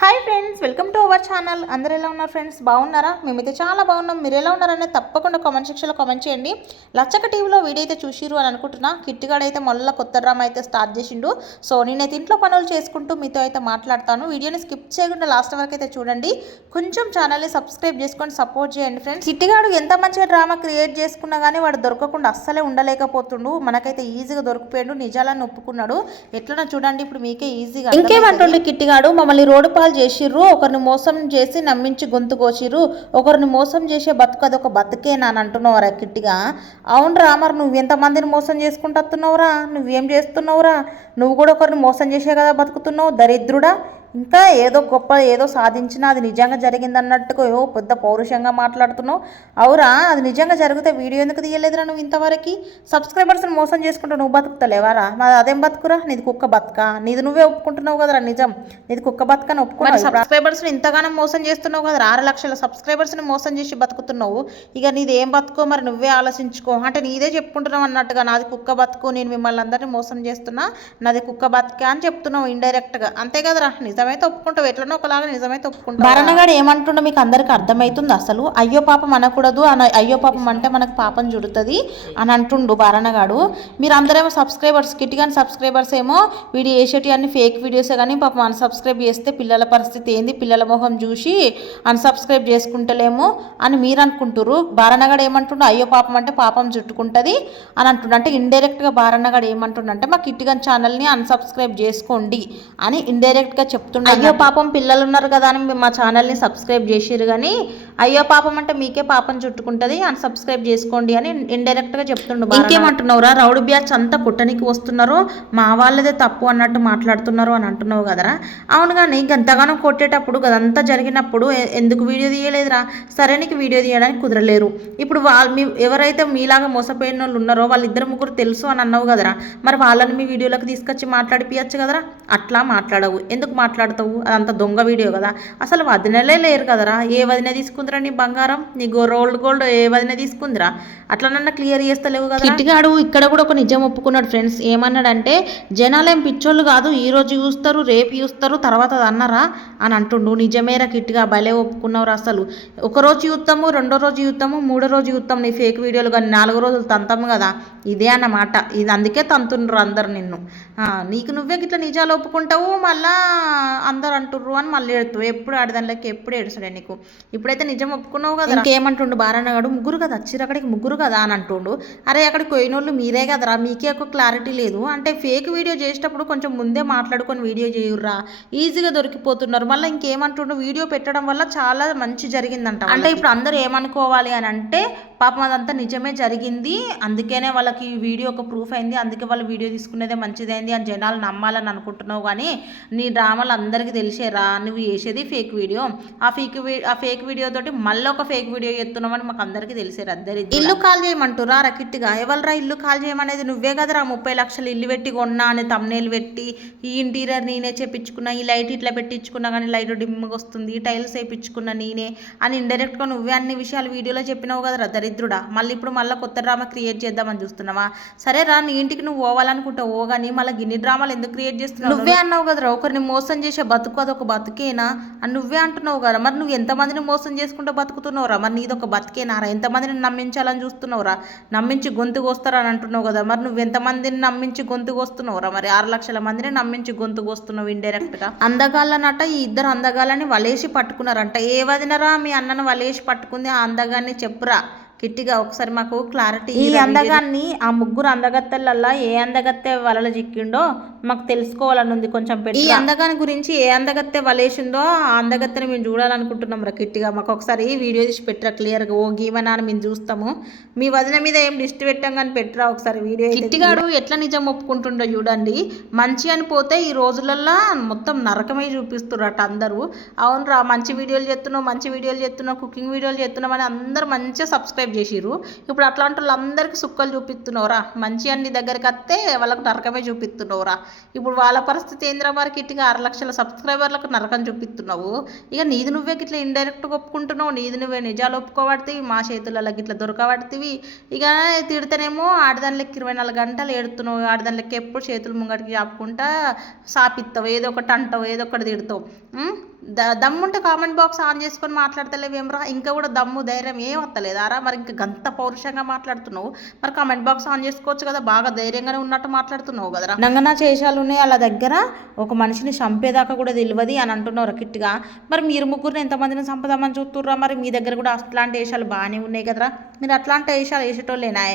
Hi friends welcome to our channel అందరు ఎలా ఉన్నారు ఫ్రెండ్స్ బాగున్నారా? మేమైతే చాలా బాగున్నాం. మీరు ఎలా ఉన్నారనేది తప్పకుండా కామెంట్ సెక్షన్లో కామెంట్ చేయండి. లచ్చక టీవీలో వీడియో అయితే చూసిరు అని అనుకుంటున్నా. కిట్టుగాడు అయితే మొల్ల కొత్త డ్రామా అయితే స్టార్ట్ చేసిండు. సో నేనైతే ఇంట్లో పనులు చేసుకుంటూ మీతో అయితే మాట్లాడతాను. వీడియోని స్కిప్ చేయకుండా లాస్ట్ వరకు అయితే చూడండి. కొంచెం ఛానల్ని సబ్స్క్రైబ్ చేసుకొని సపోర్ట్ చేయండి ఫ్రెండ్స్ కిట్టిగాడు ఎంత మంచిగా డ్రామా క్రియేట్ చేసుకున్నా కానీ వాడు దొరకకుండా అస్సలే ఉండలేకపోతుండు. మనకైతే ఈజీగా దొరికిపోయాడు. నిజాలని ఒప్పుకున్నాడు. ఎట్లనో చూడండి ఇప్పుడు మీకే ఈజీగా ఇంకేమంటుండే కిట్టిగాడు? మమ్మల్ని రోడ్డు మోసాలు చేసిర్రు ఒకరిని మోసం చేసి నమ్మించి గొంతు కోసిర్రు ఒకరిని మోసం చేసే బతుకు అది ఒక బతుకే అని అంటున్నావురా కిట్టిగా. అవునరా మరి నువ్వు ఎంతమందిని మోసం చేసుకుంటున్నావురా నువ్వేం చేస్తున్నావురా? నువ్వు కూడా ఒకరిని మోసం చేసే కదా బతుకుతున్నావు దరిద్రుడా? ఇంకా ఏదో గొప్ప ఏదో సాధించినా అది నిజంగా జరిగింది అన్నట్టుగా ఏవో పెద్ద పౌరుషంగా మాట్లాడుతున్నావు. అవురా అది నిజంగా జరిగితే వీడియో ఎందుకు తీయలేదురా నువ్వు ఇంతవరకు? సబ్స్క్రైబర్స్ని మోసం చేసుకుంటూ నువ్వు బతుకుతలేవారా? మరి అదేం బతుకురా? నీది కుక్క బతుక? నీది నువ్వే ఒప్పుకుంటున్నావు కదరా నిజం. నీది కుక్క బతుకని ఒప్పుకున్నావు సబ్స్క్రైబర్స్ని ఇంతగానో మోసం చేస్తున్నావు కదా ఆరు లక్షల సబ్స్క్రైబర్స్ని మోసం చేసి బతుకుతున్నావు. ఇక నీది ఏం బతుకో మరి నువ్వే ఆలోచించుకో. అంటే నీదే చెప్పుకుంటున్నావు అన్నట్టుగా నాది కుక్క బతుకు నేను మిమ్మల్ని అందరినీ మోసం చేస్తున్నా నాది కుక్క బతుక అని చెప్తున్నావు ఇండైరెక్ట్గా అంతే కదరా నిజమైతే ఒప్పుకుంటావు ఎట్లనో ఒకలాగా నిజమైతే ఒప్పుకుంటావు భరణగాడు ఏమంటుండో మీకు అందరికి అర్థమవుతుంది అసలు. అయ్యో పాపం అనకూడదు అని అయ్యో పాపం అంటే మనకు పాపం జుడుతుంది అని అంటుండు భరణగాడు. మీరు అందరేమో సబ్స్క్రైబర్స్ కిట్టిగాని సబ్స్క్రైబర్స్ ఏమో వీడియో వేసేటి అన్ని ఫేక్ వీడియోసే కానీ పాపం అన్సబ్స్క్రైబ్ చేస్తే పిల్లల పరిస్థితి ఏంది పిల్లల మొహం చూసి అన్సబ్స్క్రైబ్ చేసుకుంటలేము అని మీరు అనుకుంటారు బారణగాడు ఏమంటుండో అయ్యో పాపం అంటే పాపం చుట్టుకుంటుంది అని అంటుండ. అంటే ఇండైరెక్ట్గా బారన్నగాడు ఏమంటుండంటే మా కిట్టిగన్ ఛానల్ని అన్సబ్స్క్రైబ్ చేసుకోండి అని ఇండైరెక్ట్గా చెప్తుండే అయ్యో పాపం పిల్లలు ఉన్నారు కదా అని మా ఛానల్ని సబ్స్క్రైబ్ చేసిరు కానీ అయ్యో పాపం అంటే మీకే పాపం చుట్టుకుంటుంది అన్సబ్స్క్రైబ్ చేసుకోండి అని ఇండైరెక్ట్గా చెప్తుండు ఇంకేమంటున్నావురా? రౌడ్ బ్యాచ్ అంతా కుట్టనికి వస్తున్నారు మా వాళ్ళదే తప్పు అన్నట్టు మాట్లాడుతున్నారు అని అంటున్నావు కదరా? అవును కానీ గంతగానో కొట్టేటప్పుడు గదంతా జరిగినప్పుడు ఎందుకు వీడియో తీయలేదురా? సరే నీకు వీడియో తీయడానికి కుదరలేరు. ఇప్పుడు వాళ్ళు మీ ఎవరైతే మీలాగా మోసపోయిన వాళ్ళు ఉన్నారో వాళ్ళిద్దరు ముగ్గురు తెలుసు అని అన్నావు కదరా? మరి వాళ్ళని మీ వీడియోలోకి తీసుకొచ్చి మాట్లాడిపియచ్చు కదరా? అట్లా మాట్లాడవు. ఎందుకు మాట్లాడతావు? అదంత దొంగ వీడియో కదా. అసలు వదినలే లేరు కదరా? ఏ వదిన తీసుకుంది? తీసుకుందిరా నీ బంగారం? నీ గో రోల్డ్ గోల్డ్ ఏవైనా తీసుకుందిరా? అట్లనన్నా క్లియర్ చేస్తలేవు కదా కిట్టిగాడు ఇక్కడ కూడా ఒక నిజం ఒప్పుకున్నాడు ఫ్రెండ్స్. ఏమన్నాడంటే జనాలు ఏం పిచ్చోళ్ళు కాదు ఈ రోజు చూస్తారు రేపు చూస్తారు తర్వాత అది అన్నారా? అని అంటుండు. నిజమేరా కిట్టిగా భలే ఒప్పుకున్నారు అసలు. ఒక రోజు చూస్తాము రెండో రోజు చూస్తాము మూడో రోజు చూస్తాం నీ ఫేక్ వీడియోలు కానీ నాలుగో రోజులు తంతాము కదా. ఇదే అన్నమాట. ఇది అందుకే తంతుండ్రు అందరు నిన్ను. నీకు నువ్వే గిట్లా నిజాలు ఒప్పుకుంటావు మళ్ళా అందరు అంటుర్రు అని మళ్ళీ ఎడుతావు ఎప్పుడు ఆడదానిలోకి ఎప్పుడు ఏడుస్తాడే నీకు? ఇప్పుడైతే నిజం ఒప్పుకున్నావు కదా ఇంకేమంటుండు బారాన్నగాడు ముగ్గురు కదా వచ్చిర్రు అక్కడికి ముగ్గురు కదా అని అంటుండు. అరే అక్కడికి పోయినోళ్ళు మీరే కదరా మీకే ఒక క్లారిటీ లేదు. అంటే ఫేక్ వీడియో చేసేటప్పుడు కొంచెం ముందే మాట్లాడుకొని వీడియో చేయుర్రా. ఈజీగా దొరికిపోతున్నారు. మళ్ళీ ఇంకేమంటుండు వీడియో పెట్టడం వల్ల చాలా మంచి జరిగిందంట అంటే ఇప్పుడు అందరూ ఏమనుకోవాలి అని అంటే పాపం అదంతా నిజమే జరిగింది. అందుకనే వాళ్ళకి ఈ వీడియో ఒక ప్రూఫ్ అయింది. అందుకే వాళ్ళు వీడియో తీసుకునేదే మంచిదైంది అని జనాలు నమ్మాలని అనుకుంటున్నావు కానీ నీ డ్రామాలు అందరికీ తెలిసేరా? నువ్వు చేసేది ఫేక్ వీడియో ఆ ఫేక్ ఆ ఫేక్ వీడియో తోటి మళ్ళీ ఒక ఫేక్ వీడియో చేస్తున్నామని మాకు అందరికీ తెలిసేరు అందరి ఇల్లు కాల్ చేయమంటురా రకిట్టిగా ఎవరిరా ఇల్లు కాల్ చేయమనేది? నువ్వే కదరా ముప్పై లక్షలు ఇల్లు పెట్టి కొన్నా అని తమ్నేలు పెట్టి ఈ ఇంటీరియర్ నేనే చేపించుకున్నా ఈ లైట్ ఇట్లా పెట్టించుకున్నా కానీ లైట్ డిమ్గా వస్తుంది ఈ టైల్స్ వేయించుకున్నా నేనే అని ఇండైరెక్ట్గా నువ్వే అన్ని విషయాలు వీడియోలో చెప్పినావు కదరా? దరిద్రుడా. మళ్ళీ ఇప్పుడు మళ్ళీ కొత్త డ్రామా క్రియేట్ చేద్దామని చూస్తున్నావా? సరే రా నీ ఇంటికి నువ్వు పోవాలనుకుంటావు ఓ కానీ మళ్ళీ గిన్ని డ్రామాలు ఎందుకు క్రియేట్ చేస్తున్నావు? నువ్వే అన్నావు కదరా ఒకరిని మోసం చేసే బతుకు అదొక బతుకేనా? అని నువ్వే అంటున్నావు కదా మరి నువ్వు ఎంతమందిని మోసం చేసుకుంటూ బతుకుతున్నావురా? మరి నీదొక బతికేనారా ఎంతమందిని నమ్మించాలని చూస్తున్నావురా నమ్మించి గొంతు కోస్తారని అంటున్నావు కదా మరి నువ్వు ఎంతమందిని నమ్మించి గొంతు కోస్తున్నావురా మరి ఆరు లక్షల మందిని నమ్మించి గొంతు కోస్తున్నావు ఇండైరెక్ట్గా అందగాళ్ళనట ఈ ఇద్దరు అందగాళ్ళని వలేసి పట్టుకున్నారంట. ఏ వదినరా మీ అన్నను వలేసి పట్టుకుంది ఆ అందగాన్ని చెప్పురా? కిట్టిగా ఒకసారి మాకు క్లారిటీ ఈ అందగాన్ని ఆ ముగ్గురు అందగత్తెలల్లా ఏ అందగత్తె వలలో చిక్కిండో మాకు తెలుసుకోవాలని ఉంది కొంచెం పెట్టి ఈ అందగాని గురించి ఏ అందగత్తె వలేసిందో ఆ అందగత్తెని మేము చూడాలనుకుంటున్నాం రా కిట్టిగా మాకు ఒకసారి వీడియో తీసి పెట్టరా క్లియర్గా. ఓ గీవనా అని మేము చూస్తాము. మీ వదిన మీద ఏం లిస్ట్ పెట్టాం కానీ పెట్టరా ఒకసారి వీడియో కిట్టిగాడు ఎట్లా నిజం ఒప్పుకుంటుండో చూడండి. మంచి అని పోతే ఈ రోజులల్లో మొత్తం నరకమే చూపిస్తుర్రట అందరూ. అవునరా మంచి వీడియోలు చేస్తున్నావు మంచి వీడియోలు చేస్తున్నావు కుకింగ్ వీడియోలు చేస్తున్నావు అని అందరూ మంచిగా సబ్స్క్రైబ్ సబ్స్క్రైబ్ చేసిర్రు. ఇప్పుడు అట్లాంటి వాళ్ళందరికీ సుక్కలు చూపిస్తున్నావురా. మంచి అన్ని దగ్గరికి వస్తే వాళ్ళకి నరకమే చూపిస్తున్నావురా. ఇప్పుడు వాళ్ళ పరిస్థితి ఏంద్రా మరి? ఇట్టుగా ఆరు లక్షల సబ్స్క్రైబర్లకు నరకం చూపిస్తున్నావు. ఇక నీది నువ్వే ఇట్లా ఇండైరెక్ట్గా ఒప్పుకుంటున్నావు. నీది నువ్వే నిజాలు ఒప్పుకోబడితివి మా చేతులలో ఇట్లా దొరకబడితివి. ఇక తిడితేనేమో ఆడదానికి ఇరవై నాలుగు గంటలు ఏడుతున్నావు. ఆడదానిలకి ఎప్పుడు చేతులు ముంగటికి చాపుకుంటా సాపిస్తావు ఏదో ఒకటి అంటావు. ఏదో ఒకటి తిడతావు. ద దమ్ముంటే కామెంట్ బాక్స్ ఆన్ చేసుకొని మాట్లాడతలేవేమ్రా ఇంకా కూడా దమ్ము ధైర్యం ఏం వస్తలేదారా మరి ఇంకా గంత పౌరుషంగా మాట్లాడుతున్నావు. మరి కామెంట్ బాక్స్ ఆన్ చేసుకోవచ్చు కదా బాగా ధైర్యంగానే ఉన్నట్టు మాట్లాడుతున్నావు కదరా. నంగనా చేశాలు ఉన్నాయి వాళ్ళ దగ్గర ఒక మనిషిని చంపేదాకా కూడా తెలియదు అని అంటున్నారు కిట్గా మరి మీరు ముగ్గురిని ఎంతమందిని చంపదామని చూస్తుర్రా? మరి మీ దగ్గర కూడా అట్లాంటి వేషాలు బాగానే ఉన్నాయి కదరా. మీరు అట్లాంటి వేషాలు వేసేటోళ్ళేనా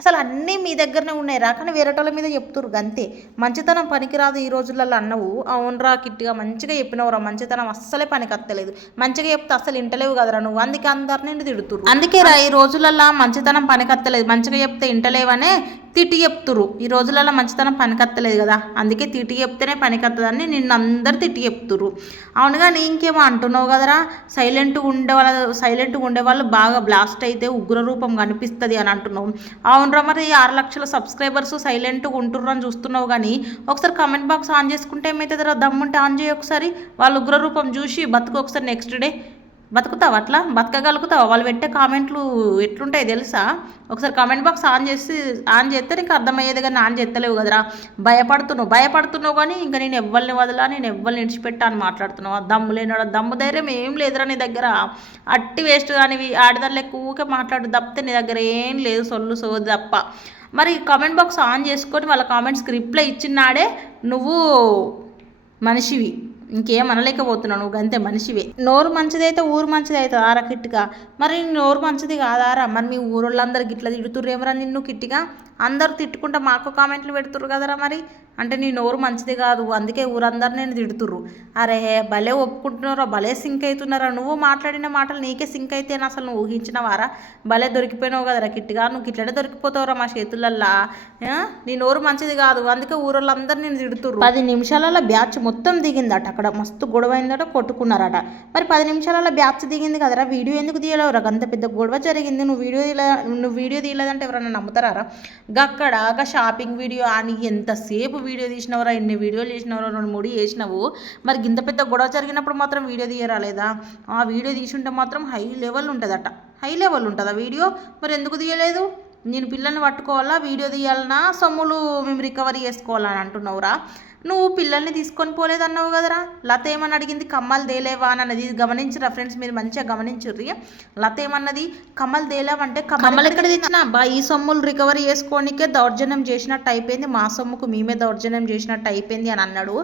అసలు అన్నీ మీ దగ్గరనే ఉన్నాయి రా కానీ వేరేటోళ్ళ మీద చెప్తుర్రు అంతే మంచితనం పనికిరాదు ఈ రోజులలో అన్నవు. అవునరా కిట్గా మంచిగా చెప్పినవురా మంచితనం అస్సలే పనికత్తలేదు మంచిగా చెప్తే అస్సలు ఇంటలేవు కదరా నువ్వు. అందుకే అందరు నేను తిడుతురు అందుకే రా ఈ రోజులలో మంచితనం పనికత్తలేదు మంచిగా చెప్తే ఇంటలేవనే తిట్టి చెప్తురు ఈ రోజులలో మంచితనం పనికత్తలేదు కదా. అందుకే తిట్టి చెప్తేనే పనికత్తదని నిన్ను అందరు తిట్టి చెప్తురు అవును కానీ ఇంకేమో అంటున్నావు కదరా. సైలెంట్గా ఉండే వాళ్ళ సైలెంట్గా ఉండే వాళ్ళు బాగా బ్లాస్ట్ అయితే ఉగ్ర రూపం కనిపిస్తుంది అని అంటున్నావు. అవునరా మరి ఆరు లక్షల సబ్స్క్రైబర్స్ సైలెంట్గా ఉంటుర్రు అని చూస్తున్నావు కానీ ఒకసారి కమెంట్ బాక్స్ ఆన్ చేసుకుంటే ఏమవుతుందిరా దమ్ముంటే ఆన్ చేయి ఒకసారి. వాళ్ళు ఉగ్ర రూపం చూసి బతుకు ఒకసారి నెక్స్ట్ డే. బతుకుతావు అట్లా? బతకగలుగుతావు? వాళ్ళు పెట్టే కామెంట్లు ఎట్లుంటాయి తెలుసా? ఒకసారి కామెంట్ బాక్స్ ఆన్ చేసి ఆన్ చేస్తే నీకు అర్థమయ్యేది కానీ ఆన్ చేస్తలేవు కదరా. భయపడుతున్నావు భయపడుతున్నావు కానీ ఇంకా నేను ఎవ్వరిని వదలా నేను ఎవ్వరిని విడిచిపెట్టా అని మాట్లాడుతున్నావు. ఆ దమ్ము లేనాడు దమ్ము ధైర్యం ఏం లేదురా నీ దగ్గర. అట్టి వేస్ట్ కానీ ఆడదాని ఊకే మాట్లాడు తప్పితే నీ దగ్గర ఏం లేదు సొల్లు సోది తప్ప. మరి కామెంట్ బాక్స్ ఆన్ చేసుకొని వాళ్ళ కామెంట్స్కి రిప్లై ఇచ్చినాడే నువ్వు మనిషివి. ఇంకేం అనలేకపోతున్నావు నువ్వు అంతే మనిషివే. నోరు మంచిదైతే ఊరు మంచిది అవుతుంది ఆరా కిట్టిగా. మరి నోరు మంచిది కాదారా? మరి మీ ఊరోళ్ళందరూ గిట్లా తిడుతుర్రేమరా నిన్ను కిట్టిగా? అందరు తిట్టుకుంటా మాకు కామెంట్లు పెడుతుర్రు కదరా మరి? అంటే నీ నోరు మంచిది కాదు అందుకే ఊరందరు నేను తిడుతుర్రు. అరే భలే ఒప్పుకుంటున్నారా భలే సింక్ అవుతున్నారా నువ్వు మాట్లాడిన మాటలు నీకే సింక్ అయితే అసలు నువ్వు ఊహించినవారా? భలే దొరికిపోయినావు కదరా కిట్టిగా నువ్వు గిట్లనే దొరికిపోతావురా మా చేతులల్లా. నీ నోరు మంచిది కాదు అందుకే ఊరోళ్ళందరూ నేను తిడుతుర్రు. పది నిమిషాలలో బ్యాచ్ మొత్తం దిగిందట అక్కడ మస్తు గొడవ అయిందట కొట్టుకున్నారట. మరి పది నిమిషాలలో బ్యాచ్ దిగింది కదరా వీడియో ఎందుకు తీయలేవురా? అంత పెద్ద గొడవ జరిగింది నువ్వు వీడియో తీయలే నువ్వు వీడియో తీయలేదంటే ఎవరైనా నమ్ముతారా గక్కడ షాపింగ్ వీడియో అని ఎంతసేపు వీడియో తీసినవరా ఎన్ని వీడియోలు చేసినవరా రెండు మూడు చేసినావు. మరి ఇంత పెద్ద గొడవ జరిగినప్పుడు మాత్రం వీడియో తీయరాలేదా ఆ వీడియో తీసుంటే మాత్రం హై లెవెల్ ఉంటుందట. హై లెవెల్ ఉంటుందా వీడియో? మరి ఎందుకు తీయలేదు? నేను పిల్లల్ని పట్టుకోవాలా? వీడియో తీయాలన్నా సొమ్ములు మేము రికవరీ చేసుకోవాలని అంటున్నావురా. నువ్వు పిల్లల్ని తీసుకొని పోలేదన్నావు కదరా? లత ఏమని అడిగింది? కమ్మలు దేలేవా అని అన్నది. ఇది గమనించరా ఫ్రెండ్స్ మీరు మంచిగా గమనించుర్రి. లత ఏమన్నది? కమ్మలు దేలేవంటే కమ్మలు ఎక్కడ తెచ్చినా బా ఈ సొమ్ములు రికవరీ చేసుకోనికే దౌర్జన్యం చేసినట్టు అయిపోయింది. మా సొమ్ముకు మేమే దౌర్జన్యం చేసినట్టు అయిపోయింది అని అన్నాడు.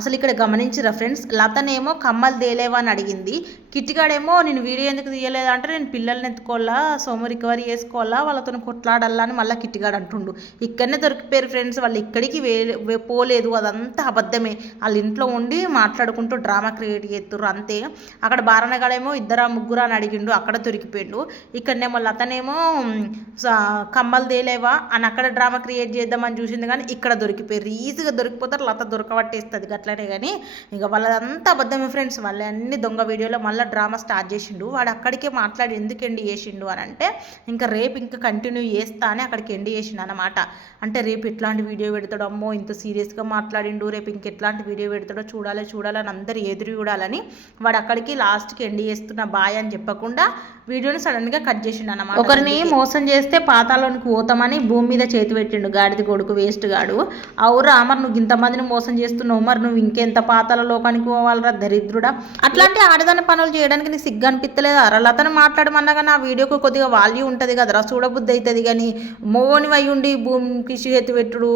అసలు ఇక్కడ గమనించరా ఫ్రెండ్స్ లతనేమో కమ్మలు దేలేవా అని అడిగింది. కిట్టిగాడేమో నేను వీడియో ఎందుకు తీయలేదు? అంటే నేను పిల్లల్ని ఎత్తుకోవాలా సోము రికవరీ చేసుకోవాలా వాళ్ళతో కొట్లాడాలా అని మళ్ళీ కిట్టిగాడు అంటుండు. ఇక్కడనే దొరికిపోయారు ఫ్రెండ్స్ వాళ్ళు ఇక్కడికి వే పోలేదు. అదంతా అబద్ధమే. వాళ్ళ ఇంట్లో ఉండి మాట్లాడుకుంటూ డ్రామా క్రియేట్ చేస్తుర్రు అంతే. అక్కడ బారణగాడేమో ఇద్దరా ముగ్గురు అని అడిగిండు అక్కడ దొరికిపోయిండు. ఇక్కడనేమో లతనేమో స- కమ్మలు తేలేవా? అని అక్కడ డ్రామా క్రియేట్ చేద్దామని చూసింది కానీ ఇక్కడ దొరికిపోయారు. ఈజీగా దొరికిపోతారు లత దొరకబట్టేస్తుంది అట్లనే కానీ. ఇక వాళ్ళదంతా అబద్ధమే ఫ్రెండ్స్. వాళ్ళ అన్ని దొంగ వీడియోలో మళ్ళీ డ్రామా స్టార్ట్ చేసిండు. వాడు అక్కడికే మాట్లాడి ఎందుకు ఎండి చేసిండు అని అంటే ఇంకా రేపు ఇంకా కంటిన్యూ చేస్తా అని అక్కడికి ఎండి చేసిండు అనమాట అంటే రేపు ఎట్లాంటి వీడియో పెడతాడో అమ్మో ఇంత సీరియస్గా మాట్లాడిండు రేపు ఇంక ఎట్లాంటి వీడియో పెడతాడో చూడాలి చూడాలని అందరు ఎదురు చూడాలని వాడు అక్కడికి లాస్ట్కి ఎండి చేస్తున్న బాయ్ అని చెప్పకుండా వీడియోని సడన్గా కట్ చేసిండు అనమాట ఒకరిని మోసం చేస్తే పాతాలోనికి పోతామని భూమి మీద చేతి పెట్టిండు గాడిది కొడుకు వేస్ట్ గాడు. అవురా మరి నువ్వు ఇంతమందిని మోసం చేస్తున్నావు మరి నువ్వు ఇంకెంత పాతాల లోకానికి పోవాలరా దరిద్రుడా. అట్లాంటి ఆడదాని పనులు చేయడానికి నీకు సిగ్గు అనిపించలేదు అరలతను మాట్లాడమన్నా కానీ ఆ వీడియోకి కొద్దిగా వాల్యూ ఉంటుంది కదరా. చూడబుద్ధి అవుతుంది కానీ మోని వై ఉండి భూమికి చేతి పెట్టుడు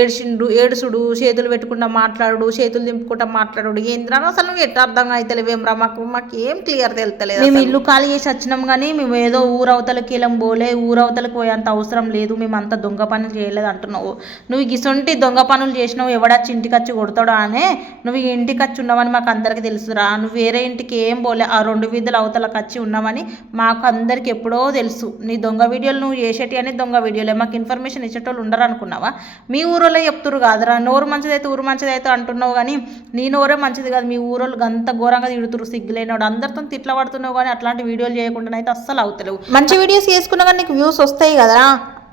ఏడ్చిండు ఏడుసుడు చేతులు పెట్టుకుంటా మాట్లాడు చేతులు దింపుకుంటా మాట్లాడు ఏంద్రా అసలు నువ్వు ఎట్లా అర్థంగా అవుతలేవేమ్రా మాకు మాకు ఏం క్లియర్ తెలుస్తలేదు మేము ఇల్లు ఖాళీ చేసి వచ్చినాం కానీ మేము ఏదో ఊరవతలకి వెళ్ళం పోలే. ఊరవతలకి పోయేంత అవసరం లేదు. మేము అంత దొంగ పనులు చేయలేదు అంటున్నావు. నువ్వు గిసొంటి దొంగ పనులు చేసినావు. ఎవడొచ్చి ఇంటికి వచ్చి కొడతాడా అనే నువ్వు ఇంటికి వచ్చి ఉన్నావని మాకు అందరికీ తెలుసురా. నువ్వు వేరే ఇంటికి ఏం పోలే ఆ రెండు వీధుల అవతలకు వచ్చి ఉన్నామని మాకు అందరికి ఎప్పుడో తెలుసు. నీ దొంగ వీడియోలు నువ్వు చేసేటి అని దొంగ వీడియోలే. మాకు ఇన్ఫర్మేషన్ ఇచ్చేటోళ్ళు ఉండరు అనుకున్నావా మీ ఊరోళ్ళే చెప్తురు కాదురా. నోరు మంచిదైతే ఊరు మంచిదైతే అంటున్నావు కానీ నీ నోరే మంచిది కాదు. మీ ఊరోళ్ళు అంత ఘోరంగా తిడుతురు సిగ్గులేనోడు. అందరితో తిట్ల పడుతున్నావు కానీ అట్లాంటి వీడియోలు చేయకుండా అయితే అస్సలు అవుతలేవు. మంచి వీడియోస్ చేసుకున్నా కానీ నీకు వ్యూస్ వస్తాయి కదరా.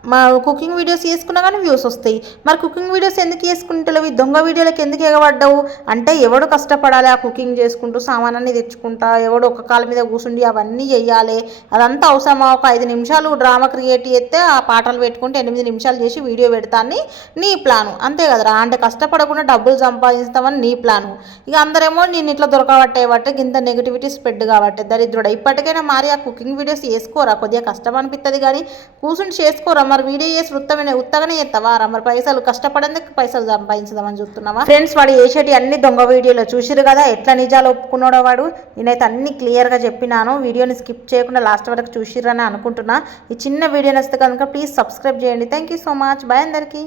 మా కుకింగ్ వీడియోస్ చేసుకున్నా కానీ వ్యూస్ వస్తాయి. మరి కుకింగ్ వీడియోస్ ఎందుకు వేసుకుంటే ఈ దొంగ వీడియోలకు ఎందుకు ఎగబడ్డావు? అంటే ఎవడు కష్టపడాలి ఆ కుకింగ్ చేసుకుంటూ సామానాన్ని తెచ్చుకుంటా? ఎవడు ఒక కాలు మీద కూర్చుండి అవన్నీ చెయ్యాలి? అదంతా అవసరమా? ఒక ఐదు నిమిషాలు డ్రామా క్రియేట్ చేస్తే ఆ పాటలు పెట్టుకుంటే ఎనిమిది నిమిషాలు చేసి వీడియో పెడతాను నీ ప్లాను అంతే కదరా? అంటే కష్టపడకుండా డబ్బులు సంపాదిస్తామని నీ ప్లాను ఇక అందరేమో నేను ఇట్లా దొరకబట్టే బట్టే ఇంత నెగిటివిటీ స్ప్రెడ్ కాబట్టి. దరిద్రుడు ఇప్పటికైనా మారి ఆ కుకింగ్ వీడియోస్ చేసుకోరా? కొద్దిగా కష్టం అనిపిస్తుంది కానీ కూర్చుని చేసుకోరా? మరి వీడియో చేసి వృత్తమైన ఉత్తగానే చేస్తావా? రా మరి పైసలు కష్టపడేందుకు పైసలు సంపాదించదామని చూస్తున్నావా? ఫ్రెండ్స్ వాడు చేసేటి అన్ని దొంగ వీడియోలో చూసిరు కదా ఎట్లా నిజాలు ఒప్పుకున్నాడో వాడు? నేనైతే అన్ని క్లియర్గా చెప్పినాను వీడియోని స్కిప్ చేయకుండా లాస్ట్ వరకు చూసిరని అనుకుంటున్నా. ఈ చిన్న వీడియో నచ్చితే కనుక ప్లీజ్ సబ్స్క్రైబ్ చేయండి. Thank you so much bye అందరికీ.